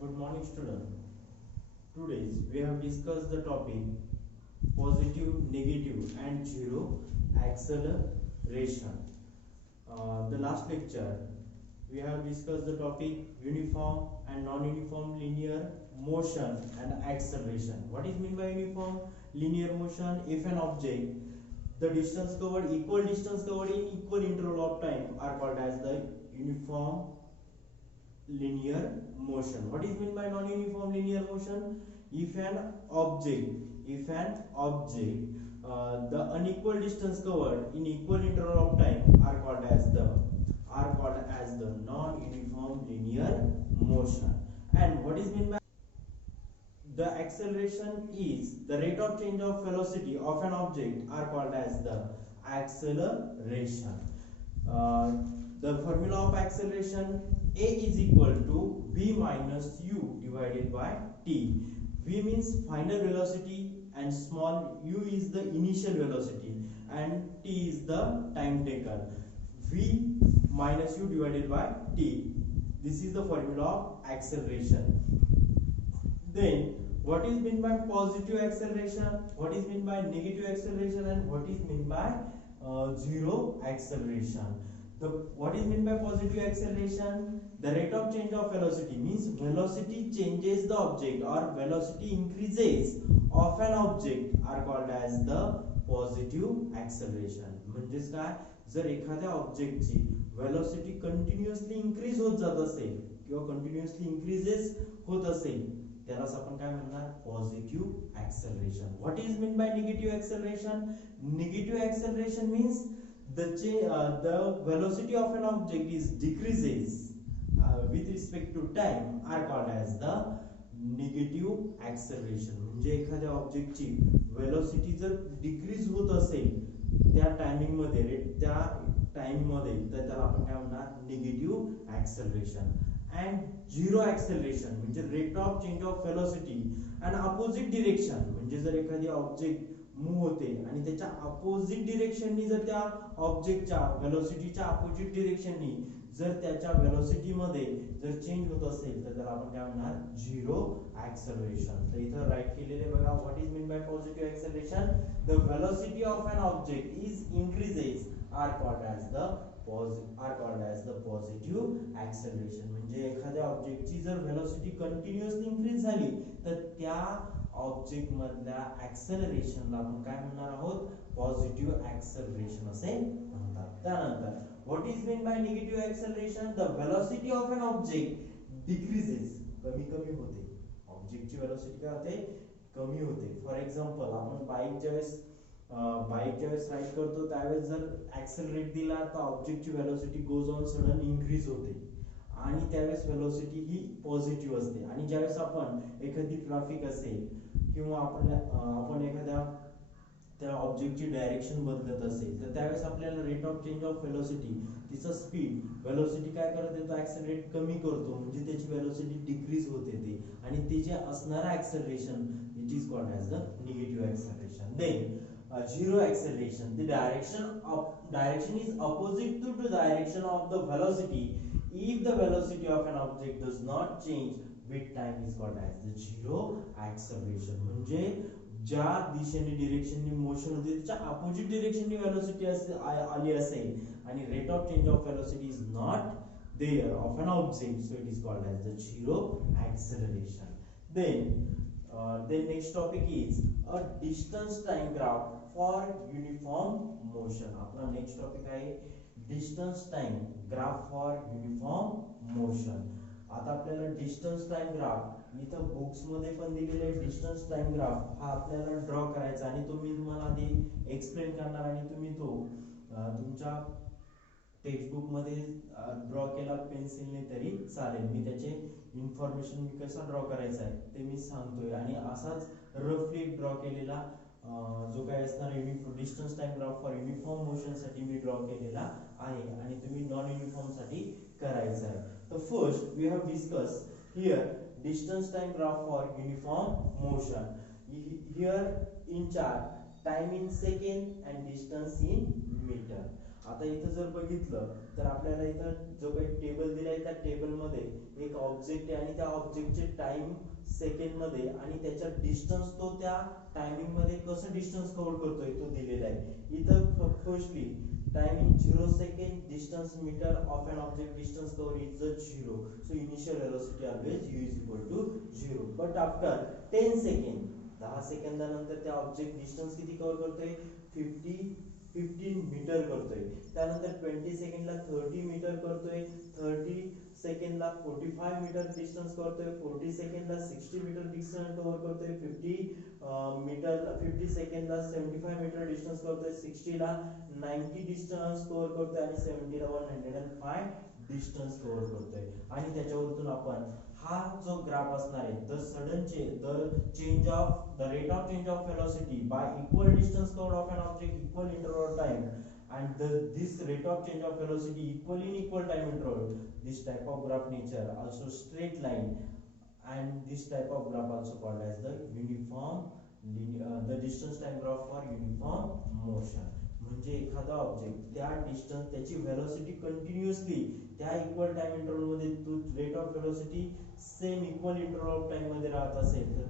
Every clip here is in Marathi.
Good morning, student. Today we have discussed the topic positive, negative, and zero acceleration. The last lecture we have discussed the topic uniform and non-uniform linear motion and acceleration. What is meant by uniform linear motion? If an object the distance covered equal distance covered in equal interval of time are called as the uniform linear motion. What is meant by non-uniform linear motion? If an object the unequal distance covered in equal interval of time are called as the non-uniform linear motion. And what is meant by the acceleration is the rate of change of velocity of an object are called as the acceleration. The formula of acceleration a is equal to v minus u divided by t. V means final velocity and small u is the initial velocity and t is the time taken. V minus u divided by t. This is the formula of acceleration. Then what is meant by positive acceleration, what is meant by negative acceleration, and what is meant by zero acceleration. What is meant by positive acceleration? The rate of change of velocity means velocity changes the object or velocity increases of an object are called as the positive acceleration. म्हणजेच काय, जर एखाद्या ऑब्जेक्टची वेलोसिटी कंटिन्युअसली इंक्रीज होत जात असेल किंवा कंटिन्युअसली इंक्रीजेस होत असेल त्यालाच आपण काय म्हणणार, positive acceleration. What is mean by negative acceleration? Negative acceleration means the velocity of an object is decreases with respect to time are called as the negative acceleration. म्हणजे एखाद्या ऑब्जेक्टची वेलोसिटी जर डिक्रीज होत असेल त्या टायमिंग मध्ये तर त्याला आपण काय म्हणणार, negative acceleration. and zero acceleration म्हणजे rate of change of velocity and opposite direction म्हणजे जर एखादी ऑब्जेक्ट मूव होते आणि त्याच्या अपोजिट डिरेक्शननी जर त्या ऑब्जेक्टच्या वेलोसिटीच्या अपोजिट डिरेक्शननी जर त्याच्या वेलोसिटी मध्ये जर चेंज होत असेल तर त्याला आपण काय म्हणणार, झिरो ऍक्सेलरेशन. तर इथं राईट केलेले बघा, what is mean by positive acceleration? The velocity of an object is increases are called as the positive acceleration. म्हणजे एखाद्या ऑब्जेक्टची जर वेलोसिटी कंटिन्युअसली इन्क्रीज झाली तर त्या ऑब्जेक्ट मधल्या ऍक्सेलरेशनला आपण काय म्हणणार आहोत, पॉझिटिव्ह ऍक्सेलरेशन असे म्हणतात. त्यानंतर what is mean by negative acceleration? The velocity of an object decreases, कमी होते. ऑब्जेक्टची वेलोसिटी काय होते, कमी होते. फॉर एक्झाम्पल आपण बाईकच्या वेळेस राईड करतो त्यावेळेस जर ऍक्सेलरेट दिला तर ऑब्जेक्टची velocity goes on sudden increase होते आणि त्यावेळेस वेलोसिटी ही पॉझिटिव्ह असते. आणि ज्यावेळेस आपण एखादी ट्रॅफिक असेल किंवा आपण एखाद्या त्या ऑब्जेक्टची डायरेक्शन बदलत असेल तर त्यावेळेस आपल्याला rate of change of velocity, तिचा स्पीड वेलोसिटी काय करत येतो, ऍक्सेलरेट कमी करतो म्हणजे त्याची वेलोसिटी डिक्रीज होते ते आणि ते जे असणारा acceleration it is called as the negative acceleration. Then zero acceleration, the direction is opposite to the direction of the velocity if the velocity of an object does not change with time is called as the zero acceleration. म्हणजे ज्या दिशेने डिरेक्शननी मोशन होते त्याच्या अपोजिट डिरेक्शननी वेलोसिटी आली असेल आणि rate of change of velocity is not there of an object, so it is called as the zero acceleration. Then next topic is a distance time graph for uniform motion. आपला नेक्स्ट टॉपिक आहे distance time graph for uniform motion. आता आपल्याला डिस्टन्स टाइम ग्राफ इथं बुक्स मध्ये पण दिलेले आहे. डिस्टन्स टाइम ग्राफ हा आपल्याला ड्रॉ करायचा आणि तो मी तुम्हाला आधी एक्सप्लेन करणार आणि तुम्ही तो तुमच्या टेक्स्टबुक मध्ये ड्रॉ केला पेन्सिलने तरी चालेल. मी त्याचे इन्फॉर्मेशन मी कसा ड्रॉ करायचा आहे ते मी सांगतोय आणि असाच रफली ड्रॉ केलेला जो काय असणार distance time graph for uniform motion साठी मी ड्रॉ केलेला आहे आणि तुम्ही नॉन युनिफॉर्म साठी करायचा आहे. तर first we have discuss here distance time graph for uniform motion. Here in chart time in second and distance in meter. आता इथं जर बघितलं तर आपल्याला इथं जो काही टेबल दिलाय त्या टेबल मध्ये एक ऑब्जेक्ट आहे आणि त्या ऑब्जेक्टचे टाइम सेकंड मध्ये आणि त्याच्या डिस्टन्स तो त्या टायमिंग मध्ये कसं डिस्टन्स कव्हर करतोय तो दिलेला आहे इथं firstly time in 0 second distance meter of an object distance covered is the 0, so initial velocity always u is equal to 0, but after 10 second 10 सेकंदानंतर त्या ऑब्जेक्ट डिस्टन्स किती कव्हर करतोय 15 मीटर करतोय त्यानंतर 20 सेकंडला 30 मीटर करतोय 30 सेकंडला 45 मीटर डिस्टन्स करतोय 40 सेकंडला 60 मीटर डिस्टन्स कव्हर करतोय 50 सेकंडला 75 मीटर डिस्टन्स करतोय 60 ला 90 डिस्टन्स कव्हर करतोय आणि 70 ला 105 डिस्टन्स कव्हर करतोय आणि त्याच्यावरून आपण हा जो ग्राफ असणार आहे the change of the rate of change of velocity y equal distance covered of an object equal interval time and this rate of change of velocity equal in equal time interval, this type of graph nature also straight line, and this type of graph also called as the the distance time graph for uniform motion. म्हणजे एखादा ऑब्जेक्ट त्या डिस्टन्स त्याची वेलोसिटी कंटिन्युअसली त्या इक्वल टाइम इंटरवल मध्ये तो rate of velocity same equal interval of time मध्ये राहत असेल तर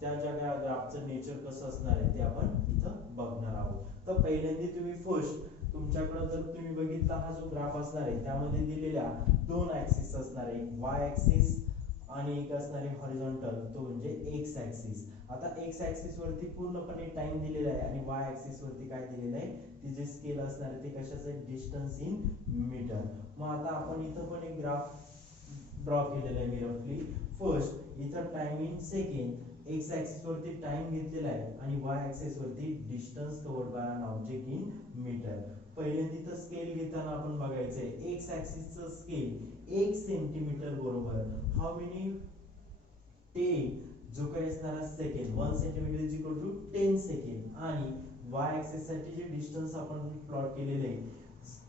त्या ज्या ग्राफचं नेचर कसं असणार आहे ते आपण इथं बघणार आहोत. तर पहिल्यांदा तुम्ही फर्स्ट तुमच्याकडे जर तुम्ही बघितला हा जो ग्राफ असणार आहे त्यामध्ये दिलेल्या दोन ऍक्सिस असणार आहे, वाय ऍक्सिस आणि एक असणार आहे हॉरिझॉन्टल तो म्हणजे एक्स ऍक्सिस. आता एक्स ऍक्सिस वरती पूर्णपणे टाइम दिलेला आहे आणि वाय ऍक्सिस वरती काय दिलेलं आहे ते जे स्केल असणार आहे ते कशाचं आहे डिस्टन्स इन मीटर. मग आता आपण इथं पण एक ग्राफ ड्रॉ केलेला आहे मी रफली. फर्स्ट इथं time in second x axis वरती टाइम घेतलेला आहे आणि वाय ऍक्सिस वरती distance covered by an object in metre. पहिल्यांदा इथं स्केल घेताना आपण बघायचंय एक्स ऍक्सिसचं स्केल 1 सेंटीमीटर बरोबर हाऊ मेनी 10 जो काही असणारा second 1 centimetre is equal to 10 second आणि वाय ऍक्सिस साठी जे डिस्टन्स आपण प्लॉट केलेले आहे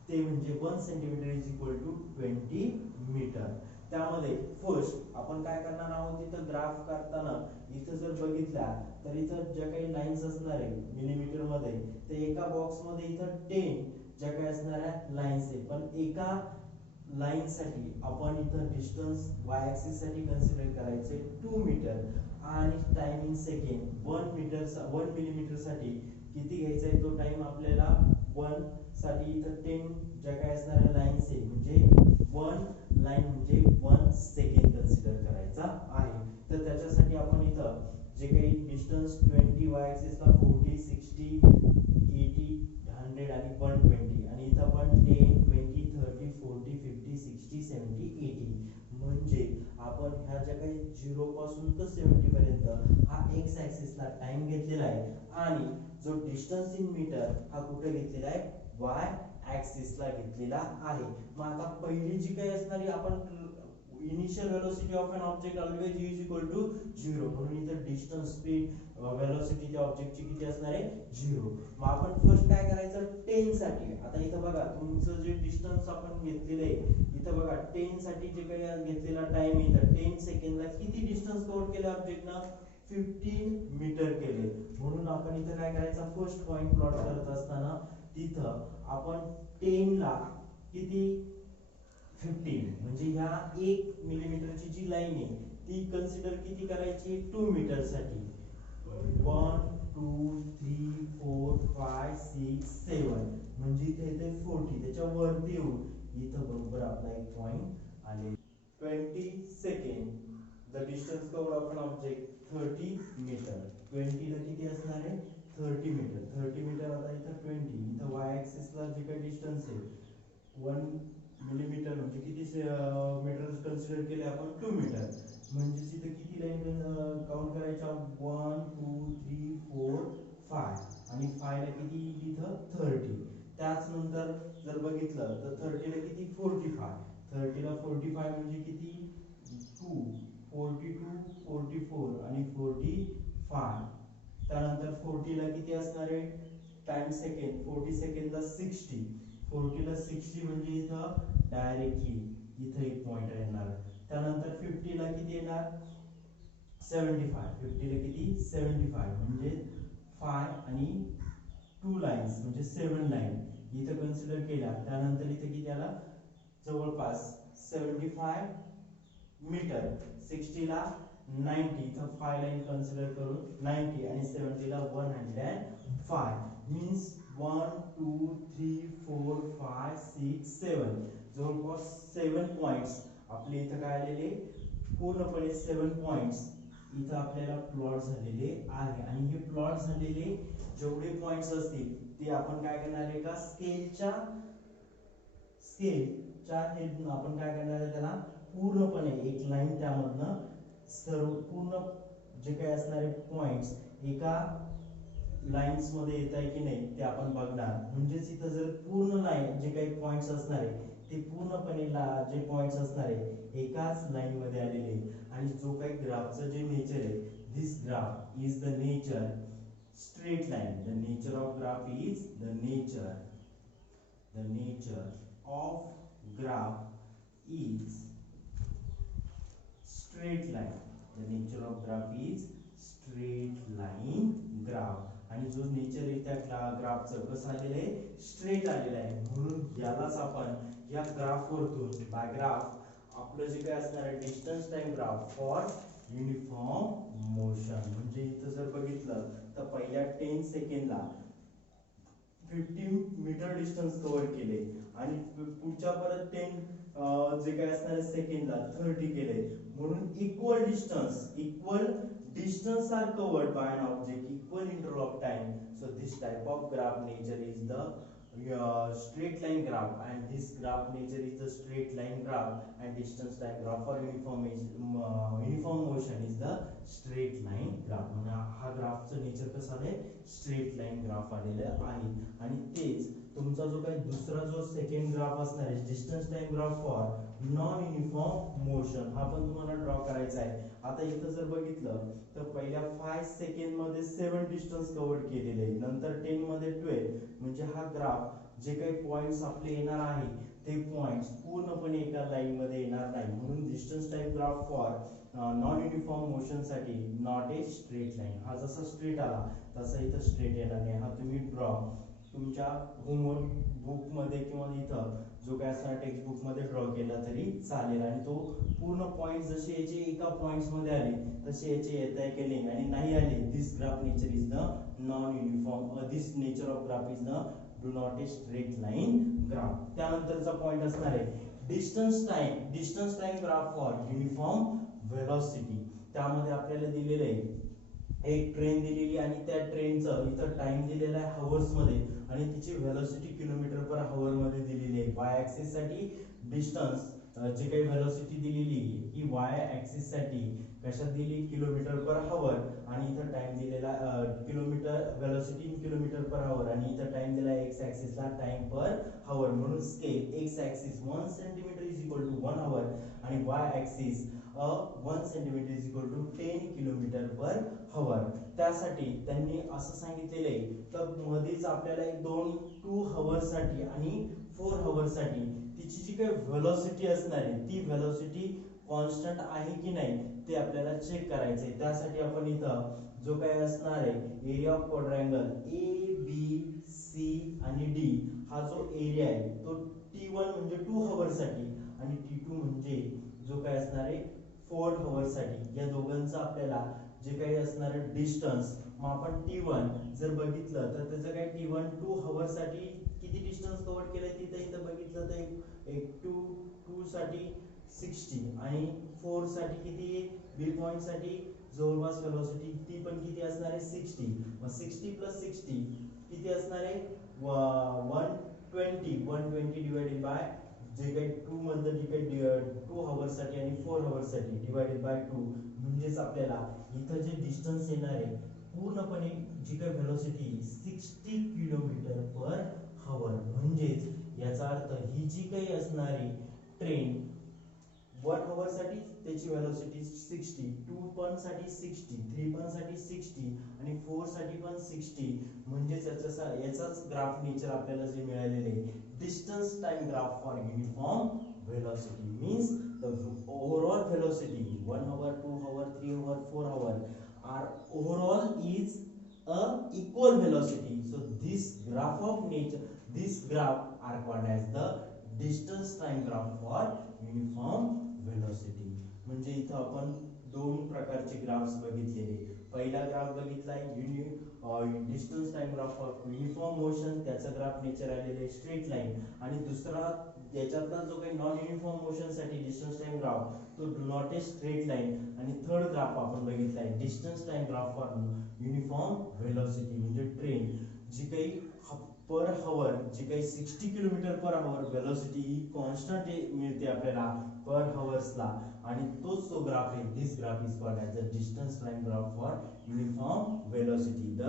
ते म्हणजे 1 centimetre is equal to 20 metre. त्यामध्ये फर्स्ट आपण काय करणार आहोत इथं ग्राफ काढताना इथं जर बघितला तर इथं ज्या काही लाईन्स असणार आहे मिलीमीटर मध्ये ते एका बॉक्स मध्ये इथं 10 ज्या काही असणाऱ्या लाईन्स आहे पण एका लाईन साठी आपण इथं डिस्टन्स वाय ऍक्सिस साठी कन्सिडर करायचे 2 मीटर आणि टाइम इन सेकंड 1 मिलीमीटर साठी किती घ्यायचा आहे तो टाइम आपल्याला 1 साठी इथं 10 ज्या काही असणाऱ्या लाईन्स आहे म्हणजे 1 लाईन म्हणजे 1 सेकंड कन्सिडर करायचा आहे. तर त्याच्यासाठी आपण इथं जे काही डिस्टन्स 20 वाय ऍक्सिस ला 40 60 80 100 आणि 120 आणि इथं आपण 10 20 30 40 50 60 70 80 म्हणजे आपण ह्या ज्या काही 0 पासून तर 70 पर्यंत हा एक्स ऍक्सिस ला टाइम घेतलेला आहे आणि जो डिस्टन्स इन मीटर हा कुठे घेतलेला आहे वाय ऍक्सिस ला घेतलेला आहे. मग आता पहिली जी काही असणारी आपण initial velocity of an object always u is equal to 0 म्हणून इथं डिस्टन्स स्पीड वेलोसिटी त्या ऑब्जेक्टची किती असणार आहे 0. मग आपण फर्स्ट काय करायचं 10 साठी आता इथं बघा तुमचं जे डिस्टन्स आपण घेतलेलं आहे इथं बघा 10 साठी जे काही घेतलेला टाइम इथं 10 सेकंडला किती डिस्टन्स कव्हर केलं ऑब्जेक्टनं 15 मीटर केले. म्हणून आपण इथं काय करायचं फर्स्ट पॉइंट प्लॉट करत असताना तिथं आपण 10 ला किती 15 म्हणजे ह्या 1 मिलीमीटरची जी लाईन आहे ती कन्सिडर किती करायची 2 मीटर साठी 1 2 3 4 5 6 7 म्हणजे इथे 40 त्याच्या वरती येऊन इथं बरोबर आपला एक पॉइंट आले 20 second the distance covered of an object 30 metre 20 ला किती असणार आहे 30 मीटर आता इथं 20 इथं वाय ऍक्सिस ला जे काही डिस्टन्स आहे 1 मिलीमीटर म्हणजे किती मीटर कन्सिडर केले आपण 2 मीटर म्हणजे इथं किती लाईन काउंट करायच्या 1 2 3 4 5 आणि 5 ला किती इथं 30. त्याच नंतर जर बघितलं तर 30 ला किती 45 ला 45 म्हणजे किती 2 42 44 आणि 45 त्यानंतर 40 ला किती असणार आहे टाइम सेकंड 40 सेकंडला 60 40 ला 60 म्हणजे इथं डायरेक्टली इथं एक पॉइंट येणार. त्यानंतर 50 ला किती येणार 75 50 ला किती 75 म्हणजे 5 आणि 2 लाईन्स म्हणजे 7 लाईन इथं कन्सिडर केला, त्यानंतर इथे किती आला, जवळपास 75 मीटर, 60 ला 90, इथं 5 लाईन कन्सिडर करून 90 आणि 70 ला 105 मीन्स 1 2 3 4 5 6 7 जवळपास 7 पॉइंट्स आपले इथं काय आलेले, पूर्णपणे 7 पॉइंट्स इथं आपल्याला प्लॉट झालेले आहे. आणि हे प्लॉट झालेले जेवढे पॉइंट्स असतील ते आपण काय करणार आहे, का स्केलच्या हेल्पनं आपण काय करणार आहे, त्याला पूर्णपणे एक लाईन त्यामधनं सर्व पूर्ण जे काही असणारे पॉइंट्स एका लाईन्स मध्ये येत आहे की नाही ते आपण बघणार. म्हणजेच इथं जर पूर्ण लाईन जे काही पॉइंट्स असणार आहे ते पूर्णपणे जे पॉइंट्स असणार आहे एकाच लाईन मध्ये आलेले. आणि जो काही ग्राफचं जे नेचर आहे, this graph is the nature straight line. The nature of graph is the nature of graph is straight line. The nature of graph is straight line graph. आणि जो नेचर आहे त्या ग्राफचं कसं आलेलं आहे, स्ट्रेट आलेलं आहे. म्हणून यालाच आपण या ग्राफ वरतून बाय ग्राफ आपलं जे काय असणार आहे distance time graph for uniform motion. म्हणजे इथं जर बघितलं तर पहिल्या 10 सेकंडला 50 मीटर डिस्टन्स कव्हर केले आणि पुढच्या परत 10 जे काय असणार आहे सेकंडला 30 केले. म्हणून equal distance are covered by an object equal interval of time. So this type of graph nature is the straight line graph, and this graph nature is the straight line graph, and distance time graph for uniform motion is the straight line graph. म्हणजे हा ग्राफचं नेचर कसं आहे, स्ट्रेट लाईन ग्राफ आलेलं आहे. आणि तेच तुमचा जो काही दुसरा जो सेकंड ग्राफ असणार आहे distance time graph for non uniform motion, हा पण तुम्हाला ड्रॉ करायचा आहे. आता इथं जर बघितलं तर पहिल्या 5 सेकंड मध्ये 7 डिस्टन्स कव्हर केलेले आहे, नंतर 10 मध्ये 12. म्हणजे हा ग्राफ जे काही पॉइंट्स आपले येणार आहे ते पॉइंट्स पूर्णपणे एका लाईन मध्ये येणार नाही. म्हणून distance time graph for non uniform motion साठी नॉट ए स्ट्रेट लाईन. हा जसा स्ट्रेट आला तसा इथं स्ट्रेट येणार नाही. हा तुम्ही ड्रॉ तुमच्या होमवर्क बुक मध्ये किंवा इथं जो काय असणार टेक्स्ट बुक मध्ये ड्रॉ केला तरी चालेल. आणि तो पूर्ण पॉइंट जसे याचे एका पॉइंट्स मध्ये आले तसे याचे येत आहे की नाही, आणि नाही आले, this graph nature is the non uniform, this nature of graph is the do not a straight line graph. त्यानंतरचा पॉइंट असणार आहे distance time graph for uniform velocity. त्यामध्ये आपल्याला दिलेलं आहे एक ट्रेन दिलेली आणि त्या ट्रेनचं इथं टाइम दिलेला आहे हवर्स मध्ये आणि तिची वेलोसिटी किलोमीटर पर हवर मध्ये दिलेली आहे. वाय ऍक्सिस साठी डिस्टन्स जे काही वेलोसिटी दिलेली ही वाय ऍक्सिस साठी कशात दिली, किलोमीटर पर हवर. आणि इथं टाइम दिलेला kilometre velocity in kilometre per hour, आणि इथं टाइम दिला एक्स ऍक्सिस ला टाइम पर हवर. म्हणून scale x axis 1 centimetre is equal to 1 hour आणि y axis 1 centimetre is equal to 10 kilometre per hour. त्यासाठी त्यांनी असं सांगितलेलं आहे तर मध्येच आपल्याला एक 2 हवर साठी आणि 4 हवर साठी तिची जी काही वेलोसिटी असणार आहे ती वेलोसिटी कॉन्स्टंट आहे की नाही ते आपल्याला चेक करायचं आहे. त्यासाठी आपण इथं जो काय असणार आहे area of quadrangle A B C आणि डी हा जो एरिया आहे तो T1 म्हणजे 2 हवर साठी आणि T2 म्हणजे जो काय असणार आहे 4 हवर साठी, या दोघांचं आपल्याला जे काही असणार आहे डिस्टन्स, मग आपण T1 जर बघितलं तर त्याचं काय T1 2 हवर साठी किती डिस्टन्स कव्हर केलंय तिथे इथं बघितलं तर एक 2 साठी 60 आणि 4 साठी किती, बी पॉइंट साठी जवळपास वेलोसिटी ती पण किती असणार आहे 60. मग 60 + 60 किती असणार आहे 120 डिवाइडेड बाय जे काही 2 मधलं जे काही 2 हवर साठी आणि 4 हवर साठी डिवाइडेड बाय 2. म्हणजेच आपल्याला इथं जे डिस्टन्स येणार आहे पूर्णपणे जी काही वेलोसिटी 60 किलोमीटर पर हवर. म्हणजेच याचा अर्थ ही जी काही असणारी ट्रेन 1 हवर साठी त्याची वेलोसिटी 60, 2 पण साठी 60, 3 पण साठी 60 आणि 4 साठी पण 60. म्हणजेच याचाच ग्राफ नेचर आपल्याला जे मिळालेले आहे distance time graph for uniform velocity means the overall velocity 1 hour 2 hour 3 hour 4 hour are overall is a equal velocity. So this graph of nature, These graph are called as the distance time graph for uniform velocity. म्हणजे इथं आपण दोन प्रकारचे ग्राफ्स बघितलेले. पहिला ग्राफ बघितलाय distance time graph for uniform motion, त्याचं ग्राफ नेचर आलेले स्ट्रेट लाईन. आणि दुसरा याच्यातला जो काही नॉन युनिफॉर्म मोशन साठी डिस्टन्स टाइम ग्राफ तो do not a straight line. आणि थर्ड ग्राफ आपण बघितलाय distance time graph for uniform velocity, म्हणजे ट्रेन जी काही पर हवर जी काही 60 किलोमीटर पर हवर व्हेलॉसिटी ही कॉन्स्टंट मिळते आपल्याला पर हवर्सला, आणि तोच तो ग्राफ आहे. This graph is called as the distance line graph for uniform velocity. The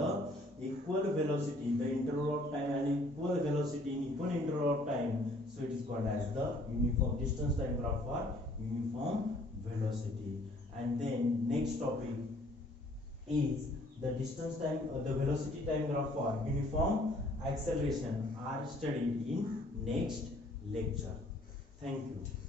equal velocity, the interval of time and equal velocity in equal interval of time, so it is called as the uniform distance time graph for uniform velocity. And then next topic is the distance time the velocity time graph for uniform acceleration are studied in next lecture. Thank you.